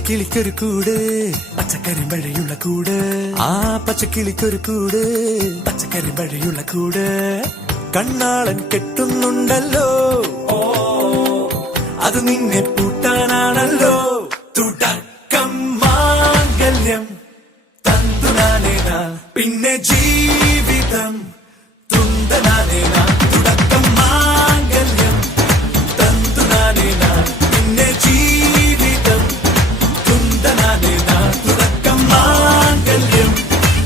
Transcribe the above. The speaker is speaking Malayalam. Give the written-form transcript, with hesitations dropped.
പച്ചക്കിളിക്കൊരു കൂട് പച്ചക്കരിമ്പഴയുള്ള കൂട് ആ പച്ചക്കിളിക്കൊരു കൂട് പച്ചക്കരിമ്പഴയുള്ള കൂട് കണ്ണാളൻ കെട്ടുന്നുണ്ടല്ലോ അത് നിന്നെ പൂട്ടാനാണല്ലോ തൂട്ട